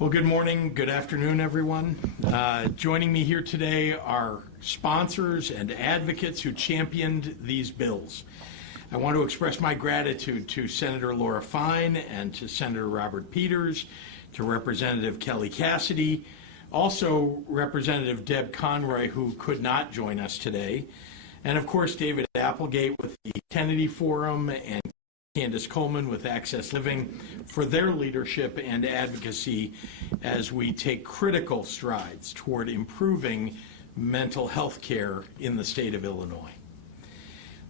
Well, good morning, good afternoon, everyone. Joining me here today are sponsors and advocates who championed these bills. I want to express my gratitude to Senator Laura Fine and to Senator Robert Peters, to Representative Kelly Cassidy, also Representative Deb Conroy, who could not join us today, and of course David Applegate with the Kennedy Forum and Candace Coleman with Access Living for their leadership and advocacy as we take critical strides toward improving mental health care in the state of Illinois.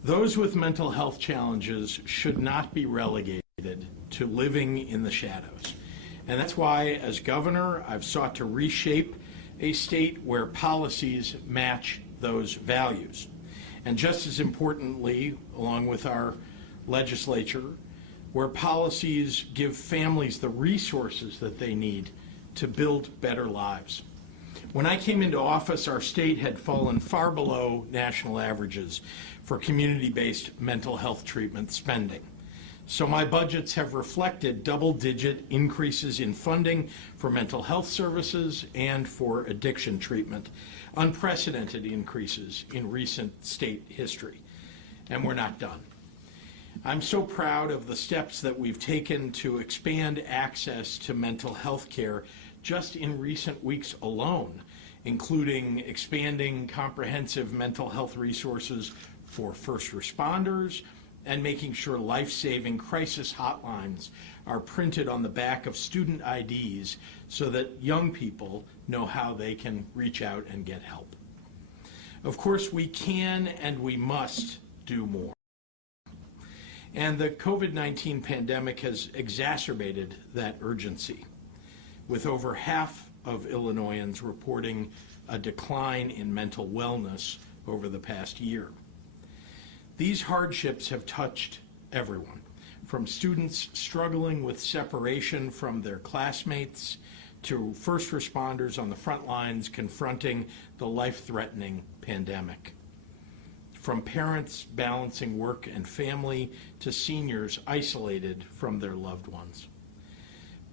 Those with mental health challenges should not be relegated to living in the shadows. And that's why, as governor, I've sought to reshape a state where policies match those values. And just as importantly, along with our legislature, where policies give families the resources that they need to build better lives. When I came into office, our state had fallen far below national averages for community-based mental health treatment spending. So my budgets have reflected double-digit increases in funding for mental health services and for addiction treatment, unprecedented increases in recent state history. And we're not done. I'm so proud of the steps that we've taken to expand access to mental health care just in recent weeks alone, including expanding comprehensive mental health resources for first responders and making sure life-saving crisis hotlines are printed on the back of student IDs so that young people know how they can reach out and get help. Of course, we can and we must do more. And the COVID-19 pandemic has exacerbated that urgency, with over half of Illinoisans reporting a decline in mental wellness over the past year. These hardships have touched everyone, from students struggling with separation from their classmates to first responders on the front lines confronting the life-threatening pandemic. From parents balancing work and family to seniors isolated from their loved ones.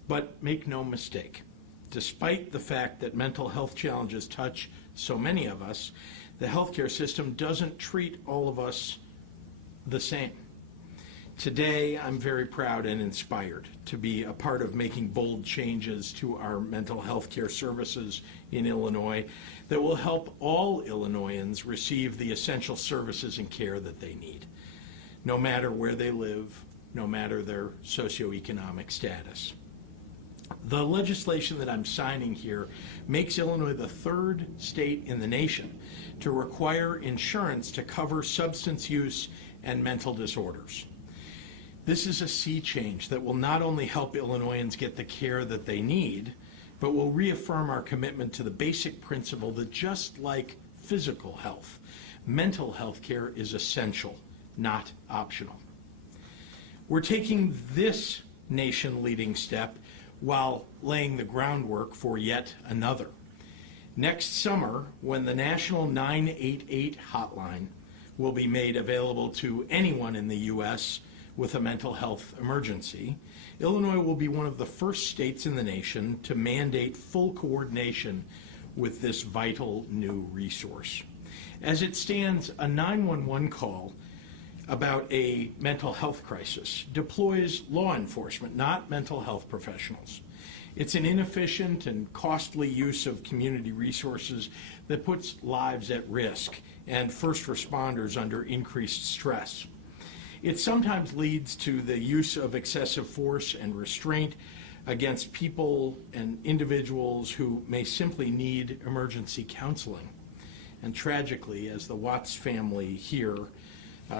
But make no mistake, despite the fact that mental health challenges touch so many of us, the healthcare system doesn't treat all of us the same. Today, I'm very proud and inspired to be a part of making bold changes to our mental health care services in Illinois that will help all Illinoisans receive the essential services and care that they need, no matter where they live, no matter their socioeconomic status. The legislation that I'm signing here makes Illinois the third state in the nation to require insurance to cover substance use and mental disorders. This is a sea change that will not only help Illinoisans get the care that they need, but will reaffirm our commitment to the basic principle that just like physical health, mental health care is essential, not optional. We're taking this nation-leading step while laying the groundwork for yet another. Next summer, when the National 988 hotline will be made available to anyone in the U.S. with a mental health emergency, Illinois will be one of the first states in the nation to mandate full coordination with this vital new resource. As it stands, a 911 call about a mental health crisis deploys law enforcement, not mental health professionals. It's an inefficient and costly use of community resources that puts lives at risk and first responders under increased stress. It sometimes leads to the use of excessive force and restraint against people and individuals who may simply need emergency counseling. And tragically, as the Watts family here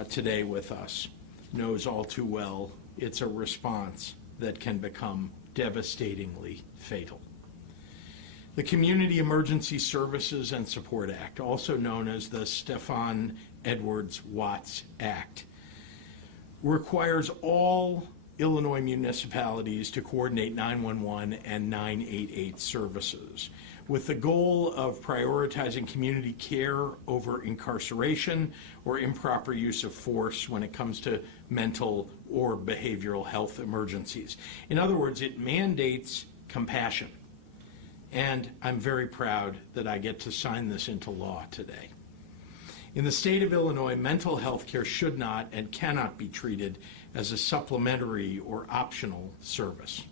today with us knows all too well, it's a response that can become devastatingly fatal. The Community Emergency Services and Support Act, also known as the Stefan Edwards Watts Act, requires all Illinois municipalities to coordinate 911 and 988 services with the goal of prioritizing community care over incarceration or improper use of force when it comes to mental or behavioral health emergencies. In other words, it mandates compassion and I'm very proud that I get to sign this into law today. In the state of Illinois, mental health care should not and cannot be treated as a supplementary or optional service.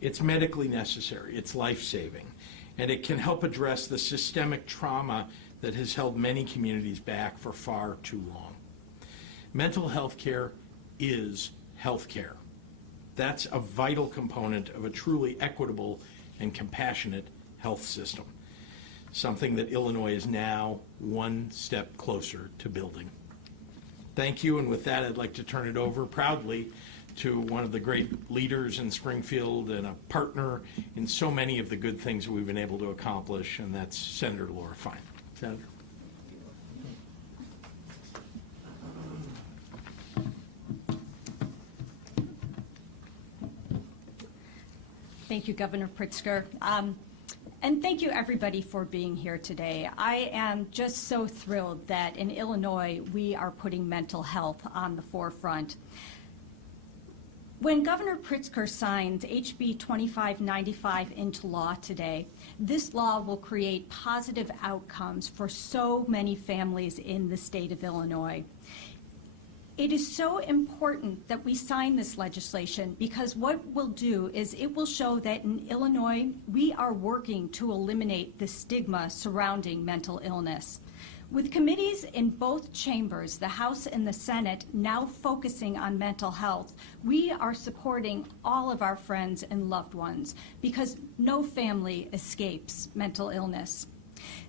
It's medically necessary, it's life-saving, and it can help address the systemic trauma that has held many communities back for far too long. Mental health care is health care. That's a vital component of a truly equitable and compassionate health system, something that Illinois is now one step closer to building. Thank you, and with that, I'd like to turn it over proudly to one of the great leaders in Springfield and a partner in so many of the good things that we've been able to accomplish, and that's Senator Laura Fine. Senator. Thank you, Governor Pritzker. And thank you, everybody, for being here today. I am just so thrilled that in Illinois, we are putting mental health on the forefront. When Governor Pritzker signed HB 2595 into law today, this law will create positive outcomes for so many families in the state of Illinois. It is so important that we sign this legislation because what we'll do is it will show that in Illinois, we are working to eliminate the stigma surrounding mental illness. With committees in both chambers, the House and the Senate, now focusing on mental health, we are supporting all of our friends and loved ones because no family escapes mental illness.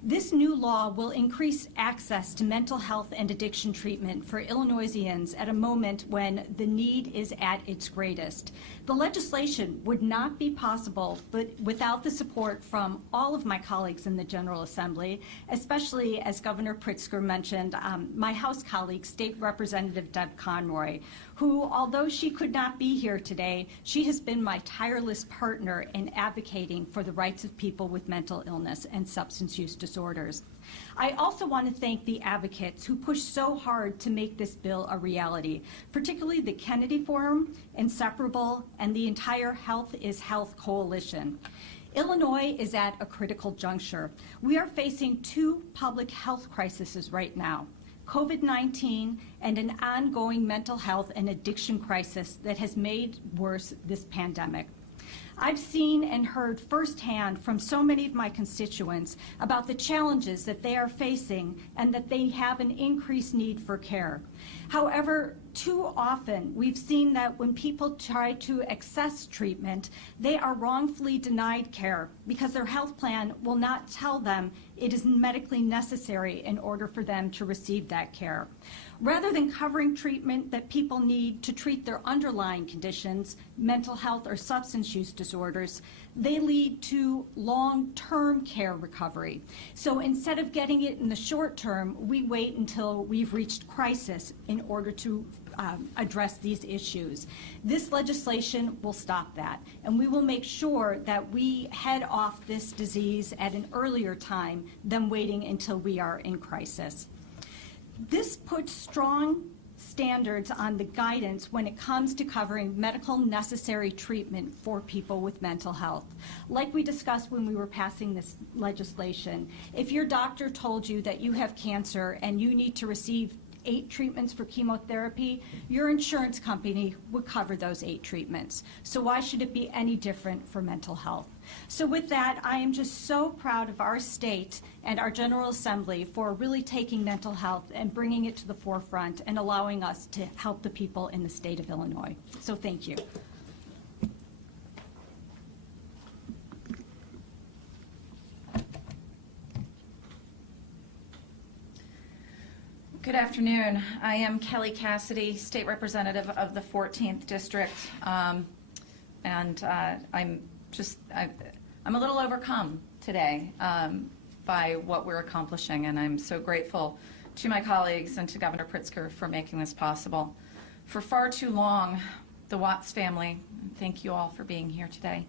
This new law will increase access to mental health and addiction treatment for Illinoisans at a moment when the need is at its greatest. The legislation would not be possible without the support from all of my colleagues in the General Assembly, especially, as Governor Pritzker mentioned, my House colleague, State Representative Deb Conroy, who, although she could not be here today, she has been my tireless partner in advocating for the rights of people with mental illness and substance use disorders. I also want to thank the advocates who pushed so hard to make this bill a reality, particularly the Kennedy Forum, Inseparable, and the entire Health is Health Coalition. Illinois is at a critical juncture. We are facing two public health crises right now: COVID-19 and an ongoing mental health and addiction crisis that has made worse this pandemic. I've seen and heard firsthand from so many of my constituents about the challenges that they are facing and that they have an increased need for care. However, too often we've seen that when people try to access treatment, they are wrongfully denied care because their health plan will not tell them it is medically necessary in order for them to receive that care. Rather than covering treatment that people need to treat their underlying conditions, mental health or substance use disorders, they lead to long-term care recovery. So instead of getting it in the short term, we wait until we've reached crisis in order to address these issues. This legislation will stop that, and we will make sure that we head off this disease at an earlier time than waiting until we are in crisis. This puts strong standards on the guidance when it comes to covering medical necessary treatment for people with mental health. Like we discussed when we were passing this legislation, if your doctor told you that you have cancer and you need to receive 8 treatments for chemotherapy, your insurance company would cover those 8 treatments. So why should it be any different for mental health? So with that, I am just so proud of our state and our General Assembly for really taking mental health and bringing it to the forefront and allowing us to help the people in the state of Illinois. So thank you. Good afternoon. I am Kelly Cassidy, State Representative of the 14th District, and I'm a little overcome today by what we're accomplishing, and I'm so grateful to my colleagues and to Governor Pritzker for making this possible. For far too long, the Watts family, thank you all for being here today,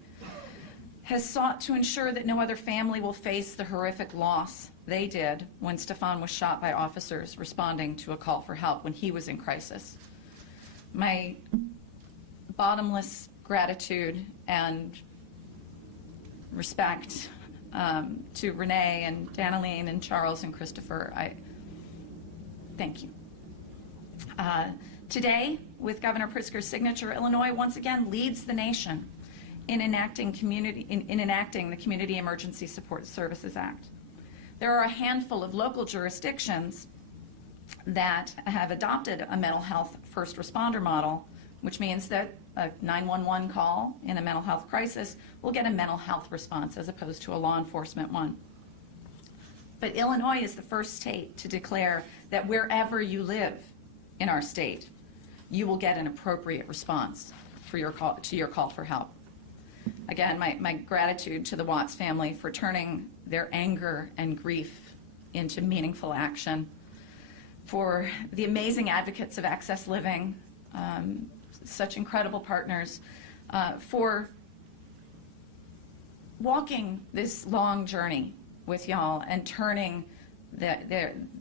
has sought to ensure that no other family will face the horrific loss they did when Stefan was shot by officers responding to a call for help when he was in crisis. My bottomless gratitude and respect to Renee and Danaline and Charles and Christopher, thank you. Today, with Governor Pritzker's signature, Illinois once again leads the nation in enacting the Community Emergency Support Services Act. There are a handful of local jurisdictions that have adopted a mental health first responder model, which means that a 911 call in a mental health crisis will get a mental health response as opposed to a law enforcement one. But Illinois is the first state to declare that wherever you live in our state, you will get an appropriate response for your call for help. Again, my gratitude to the Watts family for turning their anger and grief into meaningful action, for the amazing advocates of Access Living, such incredible partners, for walking this long journey with y'all and turning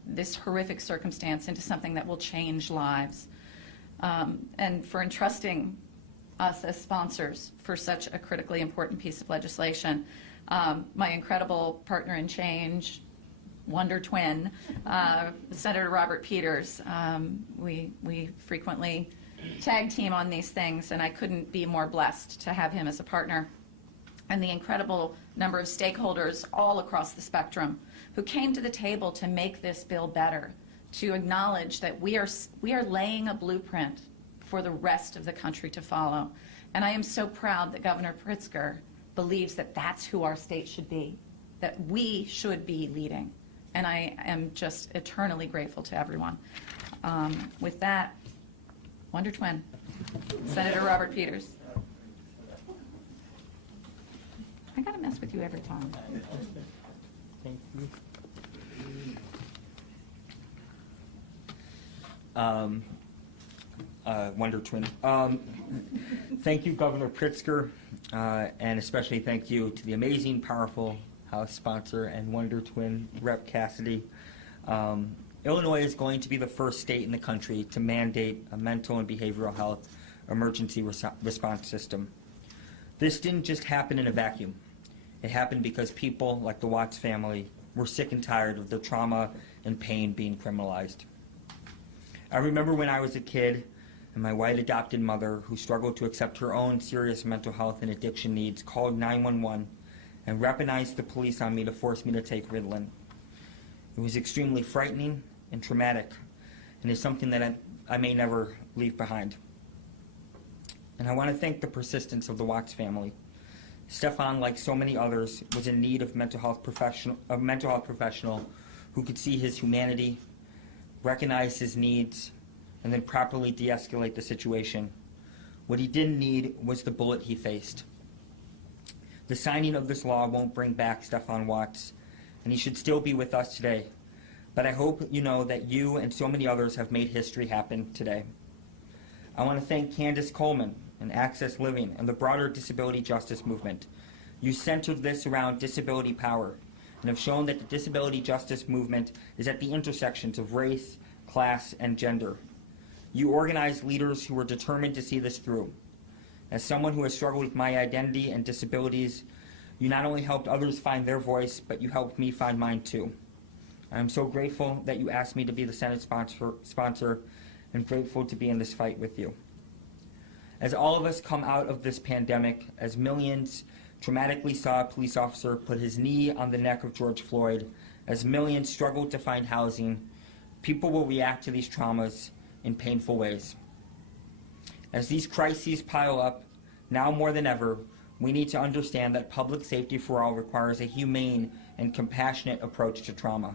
this horrific circumstance into something that will change lives, and for entrusting us as sponsors for such a critically important piece of legislation. My incredible partner in change, Wonder Twin, Senator Robert Peters. We frequently tag team on these things, and I couldn't be more blessed to have him as a partner. And the incredible number of stakeholders all across the spectrum who came to the table to make this bill better, to acknowledge that we are laying a blueprint for the rest of the country to follow. And I am so proud that Governor Pritzker believes that that's who our state should be, that we should be leading. And I am just eternally grateful to everyone. With that, Wonder Twin, Senator Robert Peters. I gotta mess with you every time. Thank you. Wonder Twin. Thank you, Governor Pritzker, and especially thank you to the amazing, powerful House sponsor and Wonder Twin, Rep. Cassidy. Illinois is going to be the first state in the country to mandate a mental and behavioral health emergency response system. This didn't just happen in a vacuum. It happened because people like the Watts family were sick and tired of the trauma and pain being criminalized. I remember when I was a kid and my white adopted mother, who struggled to accept her own serious mental health and addiction needs, called 911 and weaponized the police on me to force me to take Ritalin. It was extremely frightening and traumatic, and is something that I may never leave behind. And I want to thank the persistence of the Watts family. Stefan, like so many others, was in need of a mental health professional who could see his humanity, recognize his needs, and then properly de-escalate the situation. What he didn't need was the bullet he faced. The signing of this law won't bring back Stefan Watts, and he should still be with us today. But I hope you know that you and so many others have made history happen today. I want to thank Candace Coleman and Access Living and the broader disability justice movement. You centered this around disability power and have shown that the disability justice movement is at the intersections of race, class, and gender. You organized leaders who were determined to see this through. As someone who has struggled with my identity and disabilities, you not only helped others find their voice, but you helped me find mine too. I am so grateful that you asked me to be the Senate sponsor and grateful to be in this fight with you. As all of us come out of this pandemic, as millions traumatically saw a police officer put his knee on the neck of George Floyd, as millions struggled to find housing, people will react to these traumas in painful ways. As these crises pile up, now more than ever, we need to understand that public safety for all requires a humane and compassionate approach to trauma.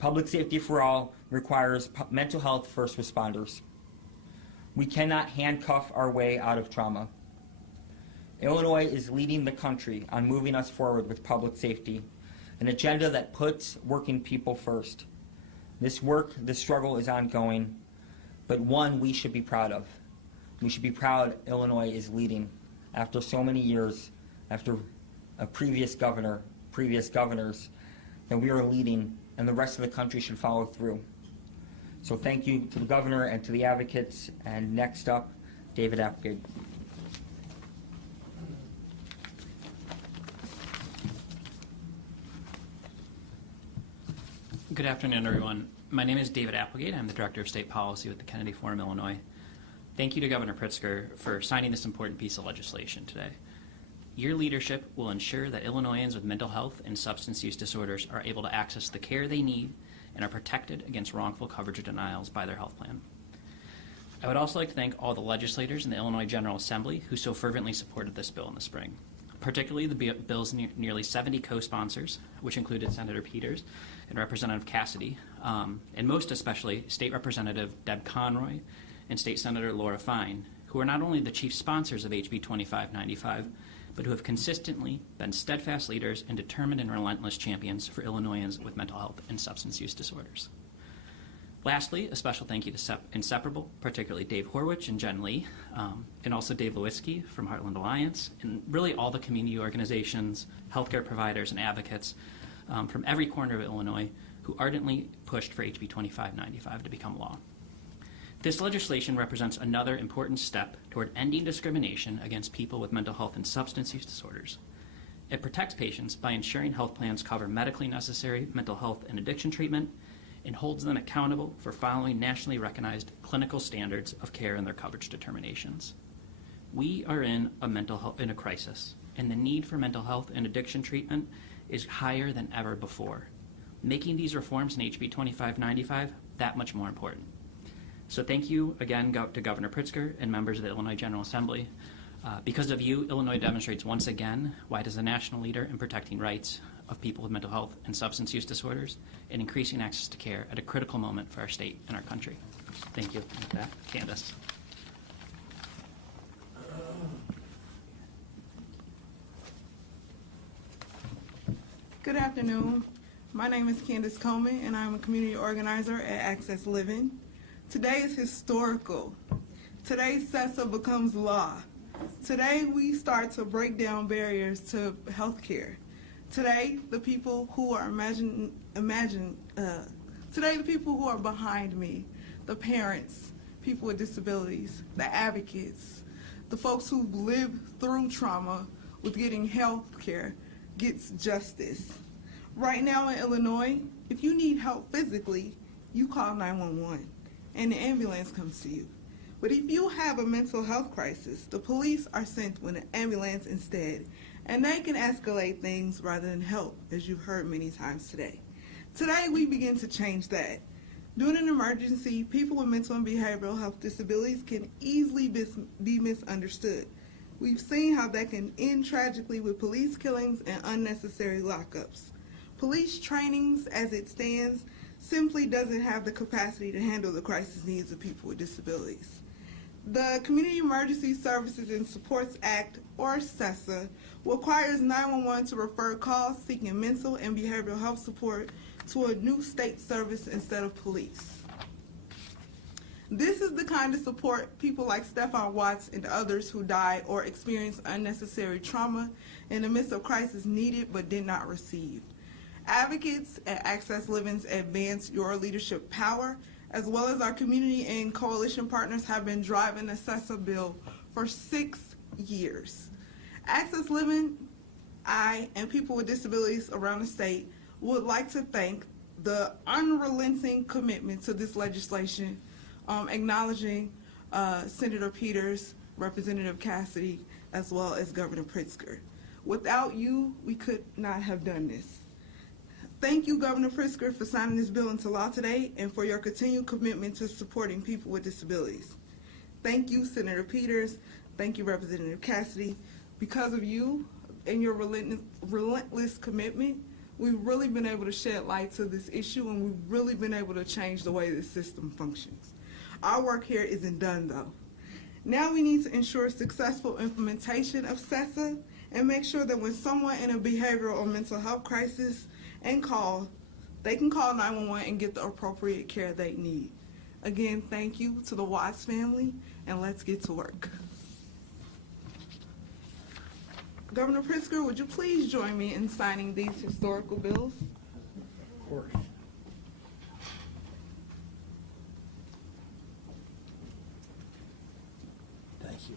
Public safety for all requires mental health first responders. We cannot handcuff our way out of trauma. Illinois is leading the country on moving us forward with public safety, an agenda that puts working people first. This struggle is ongoing, but one we should be proud of. We should be proud Illinois is leading after so many years, after a previous governors, that we are leading, and the rest of the country should follow through. So thank you to the governor and to the advocates. And next up, David Applegate. Good afternoon, everyone. My name is David Applegate. I'm the Director of State Policy with the Kennedy Forum, Illinois. Thank you to Governor Pritzker for signing this important piece of legislation today. Your leadership will ensure that Illinoisans with mental health and substance use disorders are able to access the care they need and are protected against wrongful coverage denials by their health plan. I would also like to thank all the legislators in the Illinois General Assembly who so fervently supported this bill in the spring, particularly the bill's nearly 70 co-sponsors, which included Senator Peters and Representative Cassidy, and most especially State Representative Deb Conroy and State Senator Laura Fine, who are not only the chief sponsors of HB 2595, but who have consistently been steadfast leaders and determined and relentless champions for Illinoisans with mental health and substance use disorders. Lastly, a special thank you to Inseparable, particularly Dave Horwich and Jen Lee, and also Dave Lewitzki from Heartland Alliance, and really all the community organizations, healthcare providers, and advocates from every corner of Illinois who ardently pushed for HB 2595 to become law. This legislation represents another important step toward ending discrimination against people with mental health and substance use disorders. It protects patients by ensuring health plans cover medically necessary mental health and addiction treatment and holds them accountable for following nationally recognized clinical standards of care in their coverage determinations. We are in a crisis, and the need for mental health and addiction treatment is higher than ever before, making these reforms in HB 2595 that much more important. So thank you again to Governor Pritzker and members of the Illinois General Assembly. Because of you, Illinois demonstrates once again why it is a national leader in protecting rights of people with mental health and substance use disorders and increasing access to care at a critical moment for our state and our country. Thank you. And with that, Candace. Good afternoon. My name is Candace Coleman, and I'm a community organizer at Access Living. Today is historical. Today, CESA becomes law. Today, we start to break down barriers to health care. Today, the people who are today the people who are behind me, the parents, people with disabilities, the advocates, the folks who live through trauma with getting health care, gets justice. Right now in Illinois, if you need help physically, you call 911 and the ambulance comes to you. But if you have a mental health crisis, the police are sent with an ambulance instead, and they can escalate things rather than help, as you've heard many times today. Today, we begin to change that. During an emergency, people with mental and behavioral health disabilities can easily be misunderstood. We've seen how that can end tragically with police killings and unnecessary lockups. Police trainings, as it stands, simply doesn't have the capacity to handle the crisis needs of people with disabilities. The Community Emergency Services and Supports Act, or CESA, requires 911 to refer calls seeking mental and behavioral health support to a new state service instead of police. This is the kind of support people like Stephon Watts and others who died or experienced unnecessary trauma in the midst of crisis needed but did not receive. Advocates at Access Living's Advance Your Leadership Power, as well as our community and coalition partners, have been driving the CESA bill for 6 years. Access Living, I, and people with disabilities around the state would like to thank the unrelenting commitment to this legislation, acknowledging Senator Peters, Representative Cassidy, as well as Governor Pritzker. Without you, we could not have done this. Thank you, Governor Pritzker, for signing this bill into law today and for your continued commitment to supporting people with disabilities. Thank you, Senator Peters. Thank you, Representative Cassidy. Because of you and your relentless commitment, we've really been able to shed light to this issue, and we've really been able to change the way this system functions. Our work here isn't done, though. Now we need to ensure successful implementation of CESA and make sure that when someone in a behavioral or mental health crisis they can call 911 and get the appropriate care they need. Again, thank you to the Watts family, and let's get to work. Governor Pritzker, would you please join me in signing these historical bills? Of course. Thank you.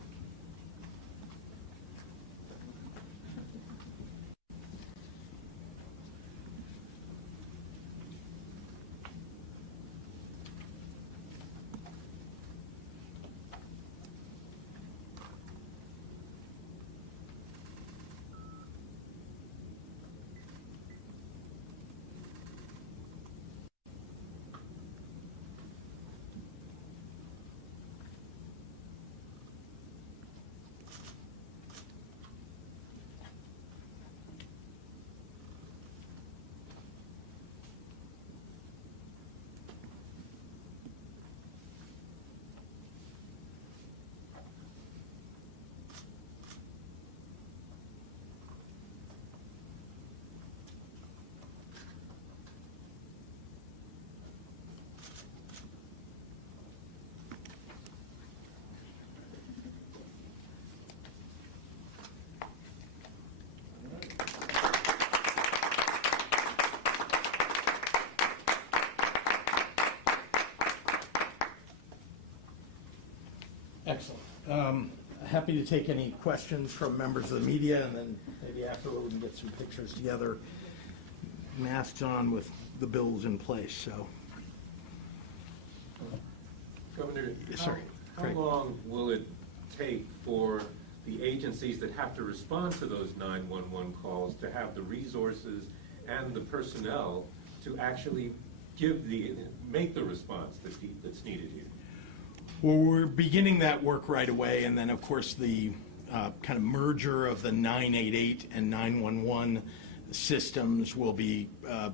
Happy to take any questions from members of the media, and then maybe afterward we can get some pictures together. Masks on with the bills in place, so. Governor, Yes, sir. how Craig. long will it take for the agencies that have to respond to those 911 calls to have the resources and the personnel to actually make the response that's needed here? Well, we're beginning that work right away, and then, of course, the kind of merger of the 988 and 911 systems will be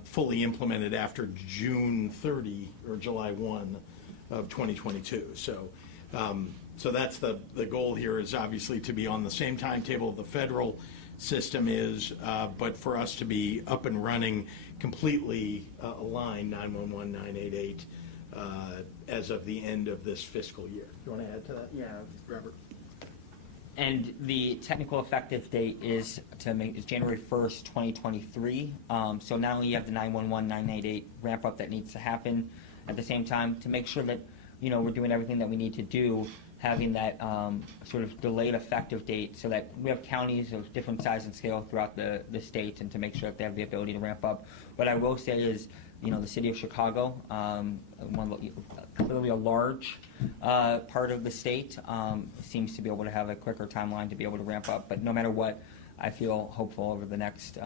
fully implemented after June 30 or July 1 of 2022. So that's the goal here, is obviously to be on the same timetable the federal system is, but for us to be up and running completely aligned, 911, 988, as of the end of this fiscal year. Do you want to add to that? Yeah. Robert? And the technical effective date is January 1st, 2023. So not only you have the 911, 988 ramp up that needs to happen at the same time, to make sure that we're doing everything that we need to do, having that sort of delayed effective date, so that we have counties of different size and scale throughout the state, and to make sure that they have the ability to ramp up. What I will say is, the city of Chicago, clearly a large part of the state, seems to be able to have a quicker timeline to be able to ramp up. But no matter what, I feel hopeful over the next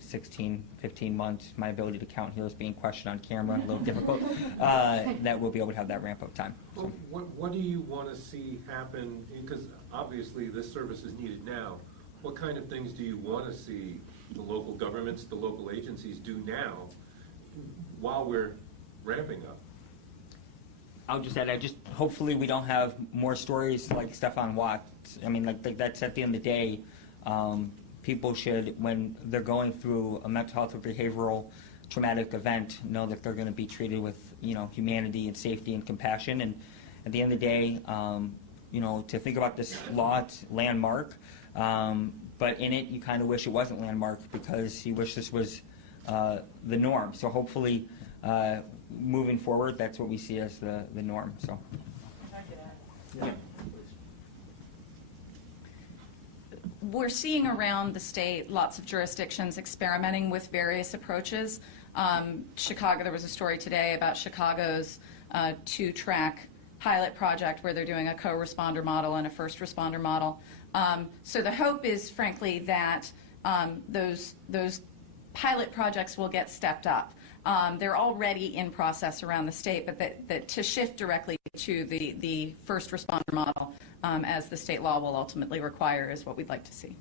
16, 15 months. My ability to count here is being questioned on camera, a little difficult, that we'll be able to have that ramp up time. Well, what do you want to see happen? Because obviously this service is needed now. What kind of things do you want to see the local governments, the local agencies do now while we're ramping up? I'll just add, hopefully we don't have more stories like Stefan Watts. I mean, like that's at the end of the day, people should, when they're going through a mental health or behavioral traumatic event, know that they're going to be treated with, humanity and safety and compassion. And at the end of the day, to think about this law, it's landmark, but in it, you kind of wish it wasn't landmark, because you wish this was the norm. So hopefully, moving forward, that's what we see as the norm. So. Yeah. We're seeing around the state lots of jurisdictions experimenting with various approaches. Chicago, there was a story today about Chicago's two-track pilot project where they're doing a co-responder model and a first responder model. So the hope is, frankly, that those pilot projects will get stepped up. They're already in process around the state, but that to shift directly to the first responder model, as the state law will ultimately require, is what we'd like to see.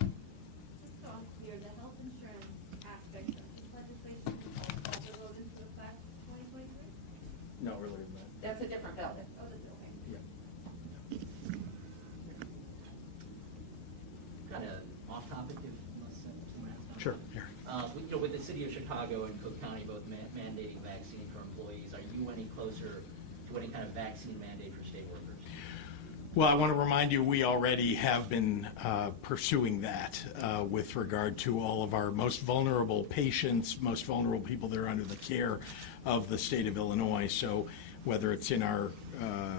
Just so I'm clear, the health insurance aspect of this legislation also goes into effect 2023? No, earlier than that. That's a different bill. Oh, that's okay. Yeah. Kind of off topic, unless someone has time. Sure. Here. With the city of Chicago and Cook County both mandating vaccine for employees, are you any closer to any kind of vaccine mandate for state workers? Well, I want to remind you, we already have been pursuing that with regard to all of our most vulnerable patients, most vulnerable people that are under the care of the state of Illinois. So whether it's in our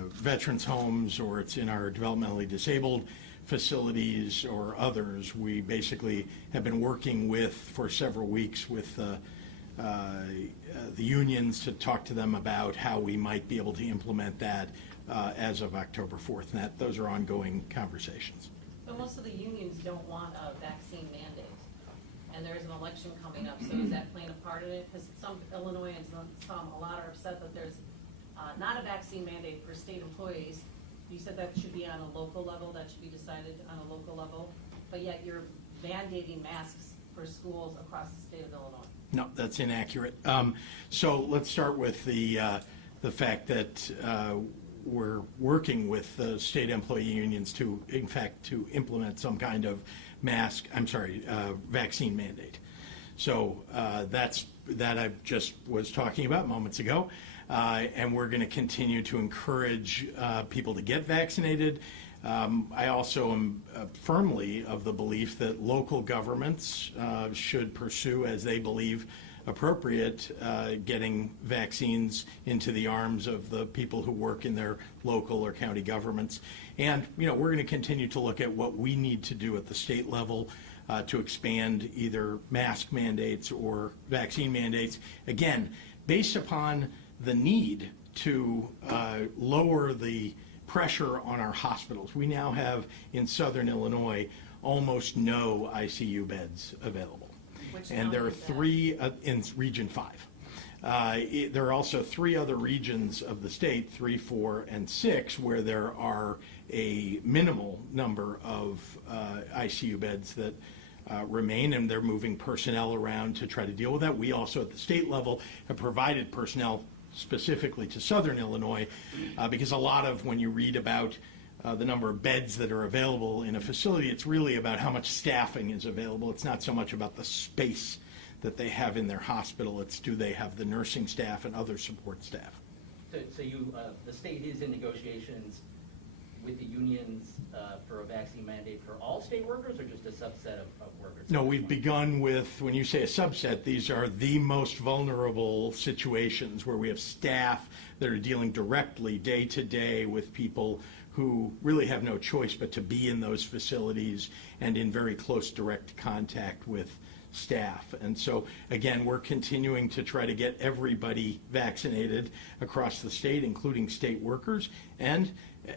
veterans' homes or it's in our developmentally disabled facilities or others, we basically have been working for several weeks with the unions to talk to them about how we might be able to implement that as of October 4th. And those are ongoing conversations. But most of the unions don't want a vaccine mandate, and there is an election coming up, so is that playing a part in it? Because some Illinoisans, a lot are upset that there's not a vaccine mandate for state employees. You said that should be on a local level, that should be decided on a local level, but yet you're mandating masks for schools across the state of Illinois. No, that's inaccurate. So let's start with the fact that we're working with the state employee unions to, in fact, to implement some kind of vaccine mandate. So that I just was talking about moments ago, and we're going to continue to encourage people to get vaccinated. I also am firmly of the belief that local governments should pursue, as they believe appropriate, getting vaccines into the arms of the people who work in their local or county governments. And, we're going to continue to look at what we need to do at the state level to expand either mask mandates or vaccine mandates, again, based upon the need to lower the pressure on our hospitals. We now have in Southern Illinois almost no ICU beds available. And there are 3 in Region 5. There are also 3 other regions of the state, 3, 4, and 6, where there are a minimal number of ICU beds that remain, and they're moving personnel around to try to deal with that. We also, at the state level, have provided personnel specifically to Southern Illinois, because a lot of when you read about the number of beds that are available in a facility, it's really about how much staffing is available. It's not so much about the space that they have in their hospital. It's do they have the nursing staff and other support staff. So you, the state is in negotiations with the unions for a vaccine mandate for all state workers, or just a subset of workers? No, we've begun with, when you say a subset, these are the most vulnerable situations where we have staff that are dealing directly day to day with people who really have no choice but to be in those facilities and in very close direct contact with staff. And so, again, we're continuing to try to get everybody vaccinated across the state, including state workers. And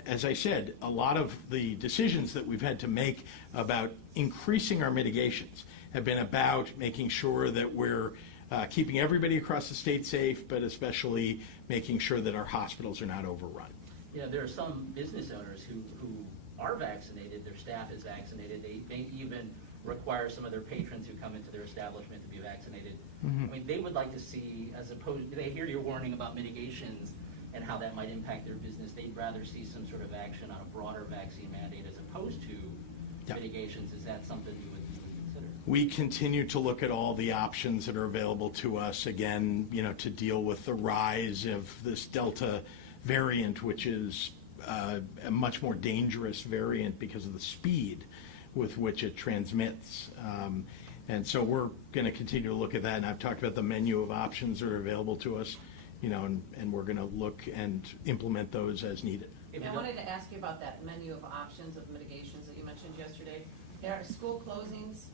as I said, a lot of the decisions that we've had to make about increasing our mitigations have been about making sure that we're keeping everybody across the state safe, but especially making sure that our hospitals are not overrun. Yeah, there are some business owners who are vaccinated, their staff is vaccinated, they may even require some of their patrons who come into their establishment to be vaccinated. I mean, they would like to see, as opposed, they hear your warning about mitigations and how that might impact their business, they'd rather see some sort of action on a broader vaccine mandate as opposed to mitigations. Is that something you would consider? We continue to look at all the options that are available to us, again, to deal with the rise of this Delta variant, which is a much more dangerous variant because of the speed with which it transmits. And so we're going to continue to look at that, and I've talked about the menu of options that are available to us, and we're going to look and implement those as needed. I wanted to ask you about that menu of options of mitigations that you mentioned yesterday. Are school closings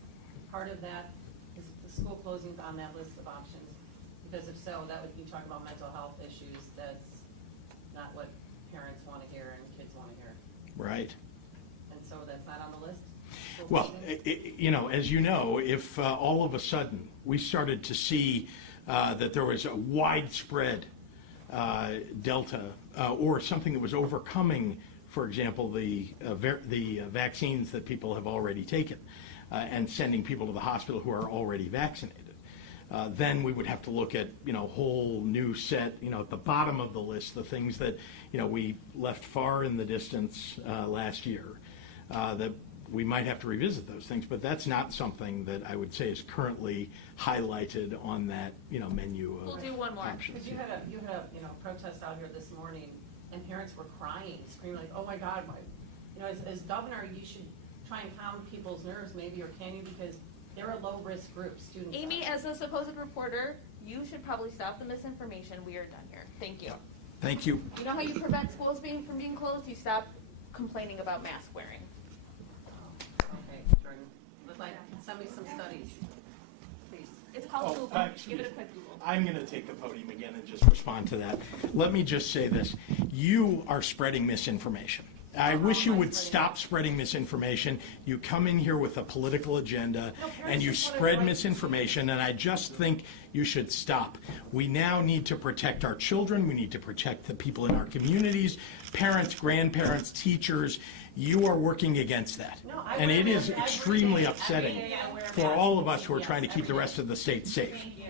part of that? Is the school closings on that list of options? Because if so, that would be talking about mental health issues. That's not what parents want to hear and kids want to hear. Right. And so that's not on the list? Well, as you know, if all of a sudden we started to see that there was a widespread Delta or something that was overcoming, for example, the vaccines that people have already taken and sending people to the hospital who are already vaccinated, then we would have to look at, a whole new set, at the bottom of the list, the things that, we left far in the distance last year, that we might have to revisit those things, but that's not something that I would say is currently highlighted on that, menu of We'll do one more, options. because you had a protest out here this morning, and parents were crying, screaming like, oh my God, as governor, you should try and calm people's nerves maybe, or can you, because they're a low-risk group, students. Amy, as a supposed reporter, you should probably stop the misinformation. We are done here. Thank you. Thank you. You know how you prevent schools from being closed? You stop complaining about mask wearing. Okay, Jordan, send me some studies, please. It's called Google. Excuse Give it a me. quick Google. I'm going to take the podium again and just respond to that. Let me just say this. You are spreading misinformation. I wish you would stop spreading misinformation. You come in here with a political agenda and you spread misinformation, and I just think you should stop. We now need to protect our children. We need to protect the people in our communities, parents, grandparents, teachers. You are working against that. And it is extremely upsetting for all of us who are trying to keep the rest of the state safe. Thank you.